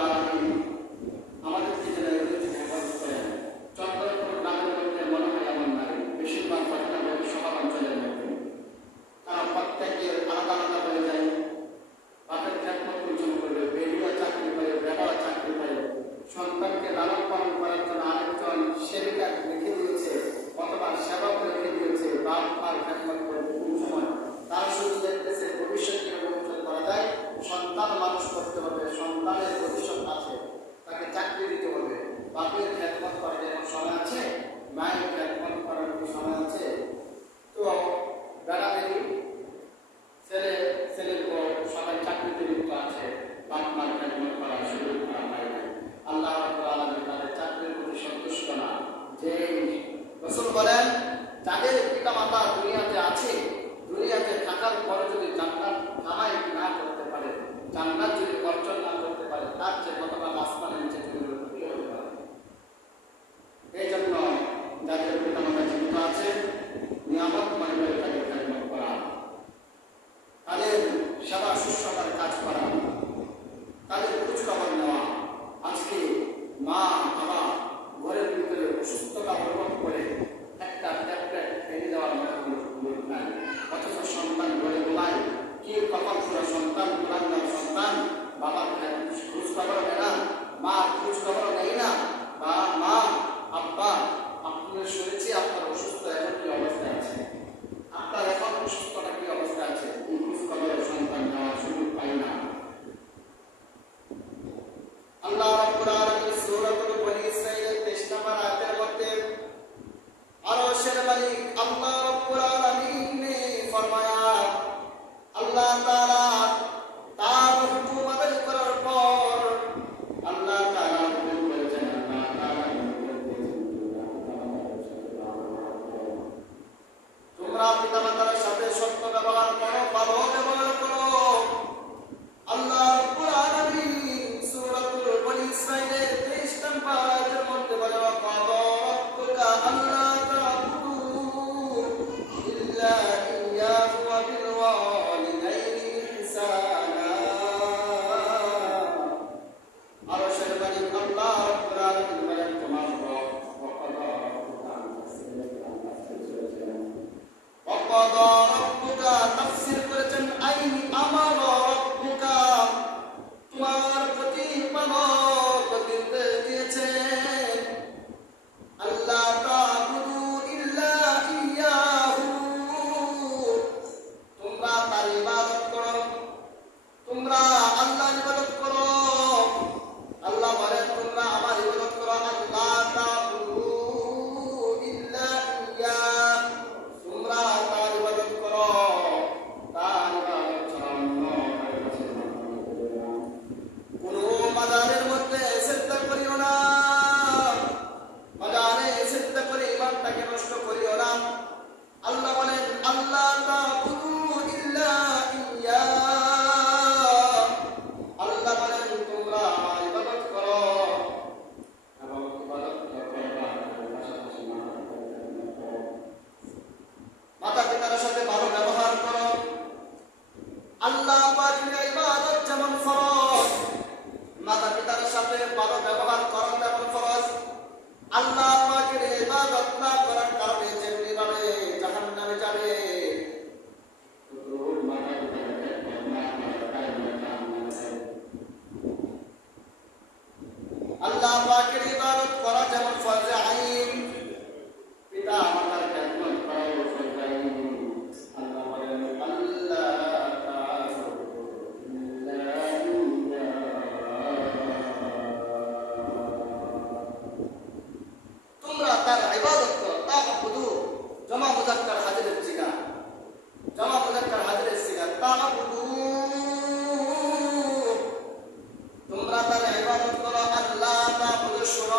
আলামিন আমাদেরকে যারা হেফাজত করেন। চন্দ্রপুর গ্রামের মধ্যে মনে হয় এমন নাই, বেশিরভাগ ঘটনা ঘটে শহর অঞ্চলের মধ্যে। তারা প্রত্যেকের আলাদা আলাদা হয়ে যায়, বাপের খেদমত পরিচয় করবে, বেডিও চাকরি করে, বেটাও চাকরি করে, সন্তানকে লালন পালন করার জন্য আরেকজন সেবিকা রেখে দিয়েছে অথবা সেবক রেখে দিয়েছে, বাপ মার খেদমত করবে। কোন সময় তারা শুধু দেখতেছে ভবিষ্যৎ কিভাবে উন্নত করা যায়, সন্তান মানুষ করতে হবে, সন্তানের ভবিষ্যৎ আছে, তাকে চাকরি দিতে হবে। বাপের খেদমত করার এমন সময় আছে, মায়ের খেদমত করার কি সময় আছে? তো বেড়া বেরি ছেলে ছেলের বউ সবাই চাকরিতে লিপ্ত আছে, বাপ মার খেদমত করার সুযোগ করা হয় না। আল্লাহ রাব্বুল আলামিন তাদের চাকরির প্রতি সন্তুষ্ট না। যে রাসূল বলেন, যাদের পিতা মাতা দুনিয়াতে আছে, দুনিয়াতে থাকার পরে যদি জান্নাত কামাই না করতে পারে, জান্নাত যদি অর্জন না করতে পারে, তার চেয়ে গতকাল আসমানের নিচে চলে হতে পারে। এই জন্য যাদের পিতা মাতা জীবিত আছে, নিয়ামত মনে করে তাদের খেদমত করা, তাদের সেবা শুশ্রূষার কাজ করা, তাদের খোঁজখবর নেওয়া। আজকে মা বাবা ঘরের ভিতরে অসুস্থতা অনুভব করে একটা ট্যাবলেট ফেলে দেওয়ার মতো কোনো সুযোগ নাই, অথচ সন্তান ঘরে গোলায় কি কপাল পুরো সন্তান গোলাম সন্তান বাবার খোঁজখবর নেয় না, মা খোঁজখবর নেয় না, বা মা আব্বা আপনার শুনেছি আপনার অসুস্থ এখন কি অবস্থায় আছে, আপনার এখন অসুস্থতা কি অবস্থায় আছে, এই খোঁজখবরের সন্তান নেওয়ার সুযোগ পায় না। আল্লাহ রাব্বুল আলামিন সূরাতুল বনী ইসরাঈলের 23 নম্বর আয়াতের মধ্যে আরশের মালিক আল্লাহ রাব্বুল আলামিন ফরমায়া, আল্লাহ তাআলা তার হুকুম আদায় করার পর আল্লাহ তাআলা হুকুম করেছেন, আল্লাহ তাআলা তোমরা পিতামাতার সাথে সত্য ব্যবহার করো, ভালো ব্যবহার করো। আল্লাহ রাব্বুল আলামিন সূরাতুল বনী ইসরাঈলের 23 নম্বর আয়াতের মধ্যে বলে, ওয়াকাদা রাব্বুকা আল্লা তা'বুদু ইল্লা ইয়্যাহু ওয়া বিল ওয়ালিদাইনি ইহসানা। আরশের মালিক আল্লাহ রাব্বুল আলামিন বলেন, তোমার রব ওয়াকাদা রাব্বুকা ওয়াকাদা রাব্বুকা তাফসীর করেছেন আইনি আমারা রাব্বুকা, তোমার প্রতিপালক নির্দেশ দিয়েছেন আল্লাহ তা'বুদু ইল্লা ইয়্যাহু, তোমরা তার ইবাদত করো, তোমরা আল্লাহর ইবাদত করো। আল্লাহ বলেন তোমরা আমার ইবাদত করো, আল্লাহ তা'বুদু ইল্লা ইয়্যাহু, তোমরা তার ইবাদত করো, তার ইবাদত ছাড়া অন্য কারো কাছে কোনো মাজারের মধ্যে সিজদা করিও না, মাজারে সিজদা করে ইমানটাকে নষ্ট করিও না। আল্লাহ বলেন আল্লাহ তা'বুদু ইল্লা ইয়্যাহু, আল্লাহ বলেন তোমরা আমার ইবাদত করো এবং ইবাদত করবা পাশাপাশি মাতা পিতার সাথে ভালো ব্যবহার করো। আল্লাহ পাকের ইবাদত যেমন ফরজ, মাতা পিতার সাথে ভালো ব্যবহার করা তেমন ফরজ। আল্লাহ পাকের ইবাদত না করার কারণে যেমনি ভাবে জাহান্নামে যাবে, আল্লাহ পাকের ইবাদত করা যেমন ফরজে আইন, পিতা মাতার খেদমত করাও ফরজে আইন। আল্লাহ বলেন আল্লাহ তোমরা তার ইবাদত করো। তা'বুদু জমা মুযাক্কার হাজিরের সিগা, জমা মুযাক্কার হাজিরের সিগা তা'বুদু, তোমরা তার ইবাদত করো। আল্লাহ তা'বুদু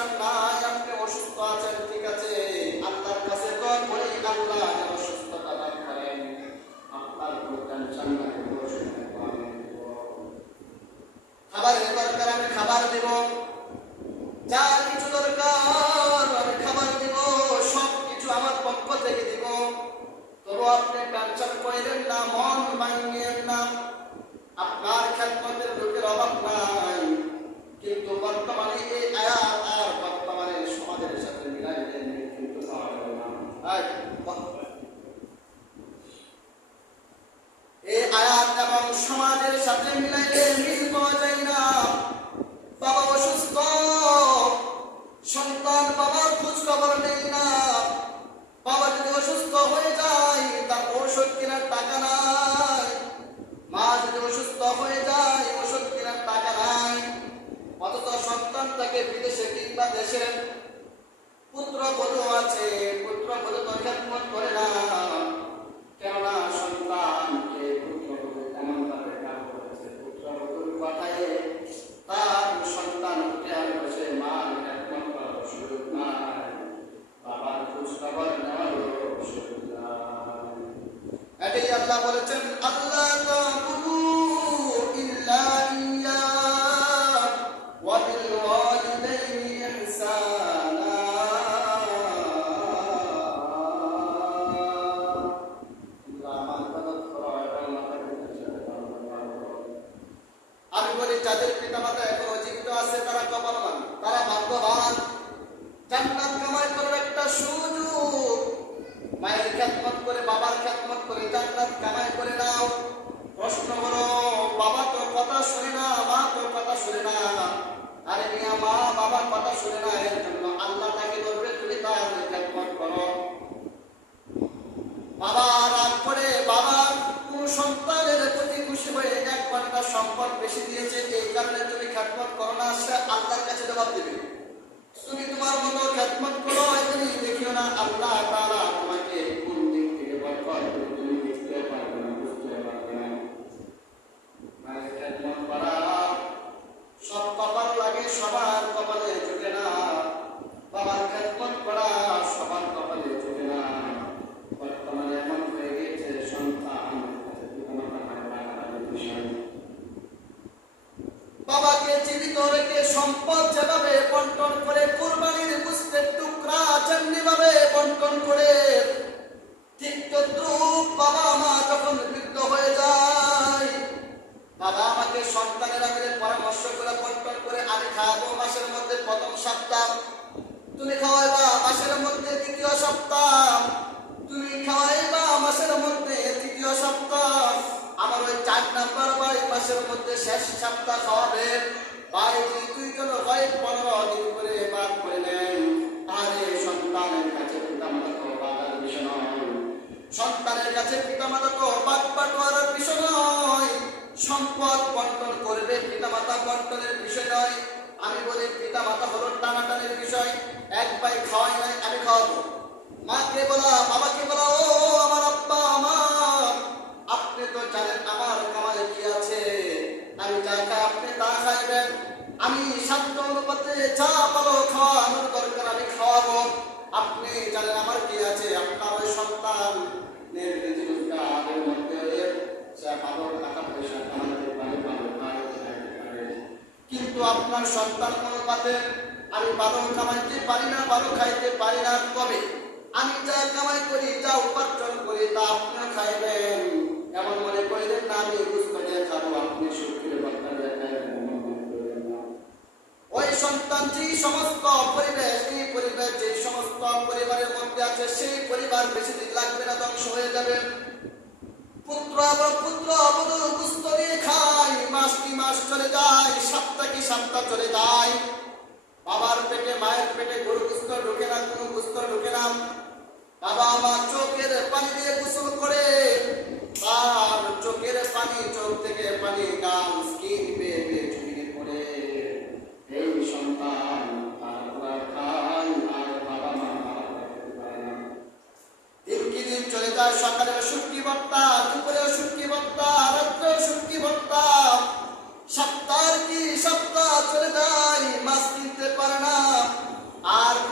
টেনশন নাই, আপনি অসুস্থ আছেন, ঠিক আছে, আল্লাহর কাছে দোয়া করি আল্লাহ যেন সুস্থতা দান করেন, আপনার কোনো টেনশন নাই, খাবারের দরকার আমি খাবার দেব, যা কিছু দরকার আমি খাবার দিব, সব কিছু আমার পক্ষ থেকে দিব। তবু আপনি টেনশন করেন না, মন ভাঙিয়েন না, আপনার খেদমতের লোকের অভাব নাই। কিন্তু বর্তমানে এই আয়াত আর বর্তমানে সমাজের সাথে মিলাইলে কিন্তু পাওয়া যাবে না। এই আয়াত এবং সমাজের সাথে মিলাইলে মিল পাওয়া যায় না। বাবা অসুস্থ, সন্তান বাবার খোঁজ খবর নেই না, বাবা যদি অসুস্থ হয়ে যায় তার ঔষধ কেনার টাকা নাই, মা যদি অসুস্থ হয়ে যায় ওষুধ কেনার টাকা নাই, অথচ সন্তান তাকে বিদেশে কিংবা দেশে পুত্রবধূ আছে, পুত্রবধূ তো খেদমত করে না, কেননা সন্তানকে পুত্রবধূ এমন ভাবে কাজ করেছে, পুত্রবধূর কথায় তার সন্তান উঠে আসে, মার খেদমত করার সুযোগ নাই, বাবার খোঁজ খবর নেওয়ারও সুযোগ নাই। এটাই আল্লাহ বলেছেন, আল্লাহ তা'বুদু ইল্লা ইয়্যাহু ওয়া বিল ওয়ালিদাইনি ইহসানা। আমি বলি যাদের পিতামাতা এখনো জীবিত আছে তারা কপালবান, তারা ভাগ্যবান, জান্নাত কামাই করার একটা সুযোগ। মায়ের খেদমত করে, বাবার খেদমত করে জান্নাত কামাই করে নাও। প্রশ্ন হলো, বাবা তো কথা শুনে না, মা তো কথা শুনে না, আরে মিয়া মা বাবা কথা শুনে না, এর জন্য আল্লাহ তাকে বলবে তুমি তার খেদমত করো। বাবা রাগ করে, বাবা কোন সন্তানের প্রতি খুশি হয়ে 1 ঘন্টা সম্পদ বেশি দিয়েছে এই কারণে তুমি খেদমত করো না, সে আল্লাহর কাছে জবাব দেবে। তুমি তোমার মতো খেদমত করো, তুমি দেখিও না আল্লাহ তাআলা তোমাকে কোন দিক থেকে বরকত দেবে তুমি দেখতে পারবে না, বুঝতে পারবে না। মায়ের খেদমত করা সব কপাল লাগে, সবার কপালে জোটে না। বাবার খেদমত করা সবার কপালে জোটে না। বর্তমানে এমন হয়ে গেছে সন্তান বাবাকে জীবিত রেখে সম্পদ যেভাবে বন্টন করে, কুরবানির গোশতের টুকরা যেমনিভাবে বন্টন করে, ঠিক তদ্রূপ বাবা মা যখন বৃদ্ধ হয়ে যায়, বাবা আমাকে সন্তানের আগে পরামর্শ করে বন্টন করে, আমি খাওয়াবো মাসের মধ্যে প্রথম সপ্তাহ, তুমি খাওয়াইবা মাসের মধ্যে দ্বিতীয় সপ্তাহ, তুমি খাওয়াইবা মাসের মধ্যে তৃতীয় সপ্তাহ, আমার ওই 4 নাম্বার ভাই মাসের মধ্যে শেষ সপ্তাহ খাওয়াবে। ভাই তুই চলো ভাই 15 দিন করে বাদ করে নেন। আরে সন্তানের কাছে পিতামাতা তো বাধার বিষয় নয়, সন্তানের কাছে পিতামাতা তো বাদ বাটোয়ারার বিষয় নয়, সম্পদ বন্টন করবে পিতামাতা বন্টনের বিষয় নয়। আমি বলি পিতামাতা হলো টানাটানির বিষয়। এক ভাই খাওয়াই নাই, আমি খাওয়াবো। মাকে বলা, বাবাকে বলা, ও আমার আব্বা আমার, আপনি তো জানেন আমার কামালে কি আছে, আমি যা খাই আপনি তা খাইবেন, আমি সাধ্য অনুপাতে যা পাবো খাওয়ানোর দরকার আমি খাওয়াবো, আপনি জানেন আমার কি আছে। আপনার ওই সন্তানের রোজগারের মধ্যে সে ভালো টাকা পয়সা কামাতে পারে, ভালো পারে, কিন্তু আপনার সন্তান অনুপাতে আমি ভালো কামাইতে পারি না, ভালো খাইতে পারি না। তবে আমি যা কামাই করি, যা উপার্জন করি তা আপনিও খাইবেন, এমন মনে করিলেন না আমি বুঝতে দিয়ে খাবো, আপনি সুখের বার্তা দিয়ে খাইবেন। ওই সন্তান যে সমস্ত পরিবেশ, এই পরিবেশ যে সমস্ত পরিবারের মধ্যে আছে, সেই পরিবার বেশি দিন লাগবে না, ধ্বংস হয়ে যাবে। পুত্র বধূ গুস্ত দিয়ে খায়, মাস কি মাস চলে যায়, সপ্তাহ কি সপ্তাহ চলে যায়, বাবার পেটে মায়ের পেটে গরু গুস্ত ঢুকে না, কোনো গুস্ত ঢুকে না। বাবা মা চোখের পানি দিয়ে গোসল করে, আর চোখের পানি, চোখ থেকে পানি গাল স্কিন বেয়ে বেয়ে চুকিয়ে পড়ে। এই সন্তান আর খায় আর বাবা মা দিন কি দিন চলে যায়, সকালে শুটকি ভর্তা, দুপুরে শুটকি ভর্তা, রাত্রে শুটকি ভর্তা, সপ্তাহ কি সপ্তাহ চলে যায়, মাছ কিনতে পারে না,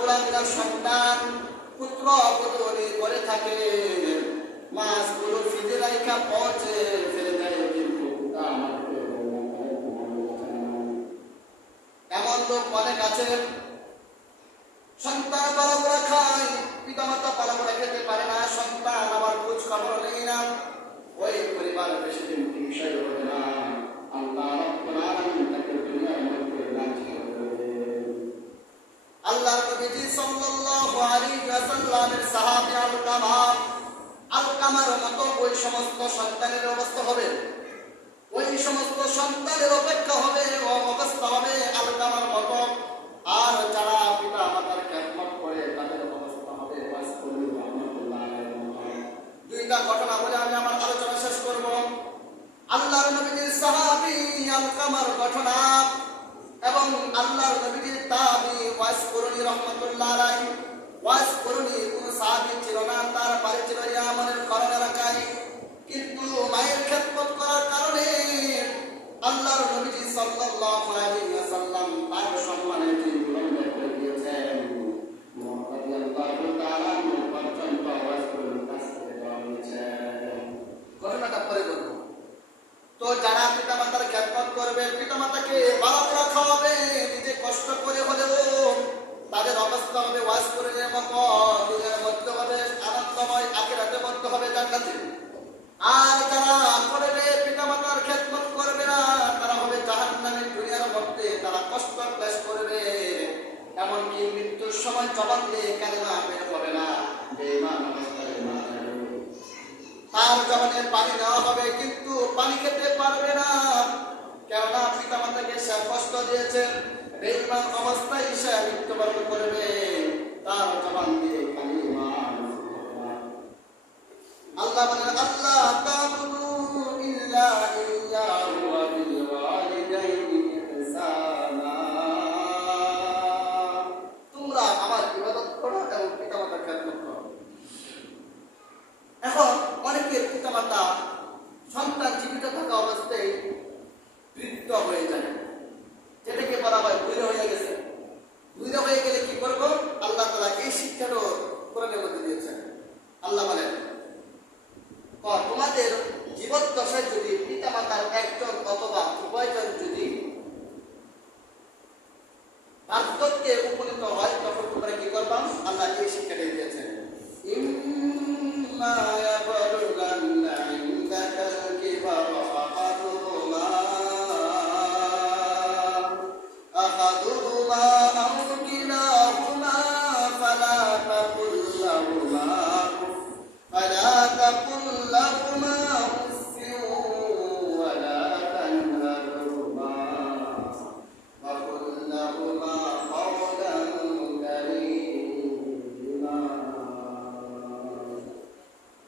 কুলাঙ্গার সন্তান পুত্র পুত্রী করে থাকে, মাছগুলো ফিজে রাইখা পচে ফেলে দেয়, কিন্তু এমন লোক অনেক আছে। সন্তান পালাপোড়া খায়, পিতামাতা পালাপোড়া খেতে পারে না, সন্তান আবার খোঁজ খবর নেই না, ওই পরিবার বেশি দিন বিষয় হবে না। আল্লাহ রাব্বুল আলামিন তাকে দুনিয়ার মধ্যে লাঞ্ছিত করবেন। আল্লাহর নবী সাল্লাল্লাহু আলাইহি ওয়াসাল্লামের সাহাবী আলকামার মতো ওই সমস্ত সন্তানের অবস্থা হবে, ওই সমস্ত সন্তানের অপেক্ষা হবে, অবস্থা হবে আলকামার মতো। আর যারা পিতা মাতার খেদমত করে তাদের অবস্থা হবে দুইটা ঘটনা বলে আমি আমার আলোচনা শেষ করব। আল্লাহর নবীর সাহাবী আলকামার ঘটনা এবং আল্লাহর নবীর তাবী ওয়াইস করণী রহমাতুল্লাহ আলাইহি। ওয়াইস করণী কোন সাহাবী ছিল না, তার বাড়ি ছিল ইয়ামানের করণ এলাকায়, কিন্তু মায়ের খেদমত করার কারণে আল্লাহর নবী সাল্লাল্লাহু আলাইহি ওয়াসাল্লাম তার সম্মানে বুলন্দ করে দিয়েছেন। রাদিয়াল্লাহু তাআলা পর্যন্ত ওয়াইস করণীর কাছ থেকে দেওয়া হয়েছে। ঘটনাটা পরে বলবো। তো যারা পিতামাতার খেদমত করবে, পিতামাতাকে বালাপোড়া খাওয়াবে, নিজে কষ্ট করে হলেও তাদের অবস্থা হবে ওয়াজ করে মতো, দুনিয়ার মধ্যে হবে আনন্দময়, আখিরাতে মধ্যে হবে জান্নাতে। আর যারা করবে পিতামাতার খেদমত করবে না, তারা হবে জাহান্নামে, দুনিয়ার মধ্যে তারা কষ্ট ক্লেশ করবে, এমনকি মৃত্যুর সময় জবান দিয়ে কালেমা বের হবে না, বেঈমান অবস্থায় মারা যাবে। তার জবানে পানি দেওয়া হবে কিন্তু পানি খেতে পারবে না, কেননা পিতামাতাকে সে কষ্ট দিয়েছে, বেঈমান অবস্থায় সে মৃত্যুবরণ করবে, তার জবান দিয়ে কালিমা। আল্লাহ বলেন আল্লাহ তা'বুদু ইল্লা ইয়্যাহু ওয়া বিল ওয়ালিদাইনি ইহসানা, তোমরা আমার ইবাদত করো এবং পিতামাতার খেদমত করো। এখন অনেকের পিতামাতা সন্তান জীবিত থাকা অবস্থায় বৃদ্ধ হয়ে যায়, যেটাকে বলা হয় বুড়ো হয়ে গেছে। বুড়ো হয়ে গেলে কি করবো? আল্লাহ তাআলা এই শিক্ষাটা কোরআনের মধ্যে দিয়েছেন। আল্লাহ বলেন তোমাদের জীবদ্দশায় যদি পিতামাতার একজন অথবা উভয়জন যদি বার্ধক্যে উপনীত হয়, তখন তোমরা কি করবা? আল্লাহ এই শিক্ষাটা দিয়েছেন। ইম্মা